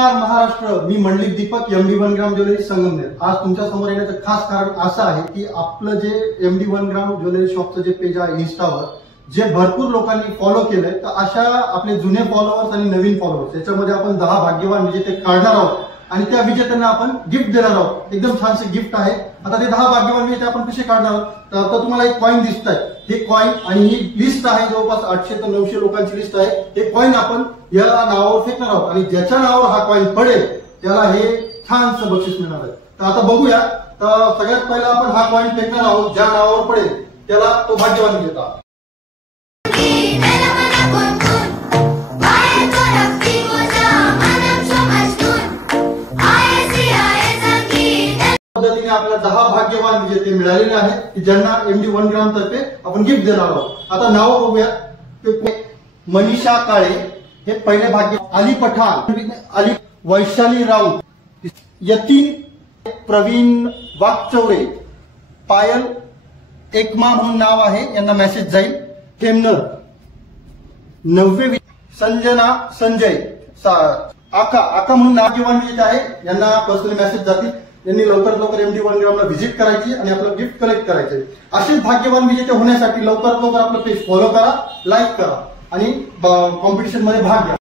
महाराष्ट्र, मी Mandlik Deepak, MD 1 ग्राम jewellery Sangamner. आज तुमच्या समोर येण्याचं खास कारण असं आहे की आपलं जे एमडी 1 ग्राम ज्वेलरी शॉपचं जे पेज आहे इन्स्टावर, जे भरपूर लोकांनी फॉलो केलंय, तर अशा आपले जुने फॉलोअर्स आणि नवीन फॉलोअर्स याच्यामध्ये आपण 10 भाग्यवान विजेते काढणार आहोत आणि त्या विजेत्यांना आपण गिफ्ट देणार आहोत. एकदम छानसे गिफ्ट आहे. आता ते 10 भाग्यवान विजेते आपण कसे काढणार आहोत, तर आता तुम्हाला एक कॉईन दिसत आहे. हे कॉईन आणि ही लिस्ट आहे, जवळपास 800 ते 900 लोकांची लिस्ट आहे. हे कॉईन आपण या नावावर फेकणार आहोत आणि ज्याच्या नावावर हा कॉईन पडेल त्याला हे छानसं बक्षीस मिळणार आहे. तर आता बघूया. तर सगळ्यात पहिला आपण हा कॉईन फेकणार आहोत. ज्या नावावर पडेल त्याला तो भाग्यवान विजेता. पद्धतीने आपल्याला 10 भाग्यवान विजेते मिळालेले आहेत की ज्यांना एमडी 1 ग्राम तर्फे आपण गिफ्ट देणार आहोत. आता नाव बघूया. मनीषा काळे हे पहिले भाग्य, अली पठाण, अली वैशाली राऊत, यतीन प्रवीण वागचौरे, पायल एकमा म्हणून नाव आहे, यांना मेसेज जाईल. खेमनर 90, संजना संजय, आका म्हणून भाग्यवान विजेते आहे, यांना पर्सनली मेसेज जातील. यांनी लवकरात लवकर एमडी 1 ग्रामला व्हिजिट करायची आणि आपलं गिफ्ट कलेक्ट करायचे. असेच भाग्यवान विजेते होण्यासाठी लवकरात लवकर आपलं पेज फॉलो करा, लाईक करा आणि कॉम्पिटिशन मध्ये भाग घ्या.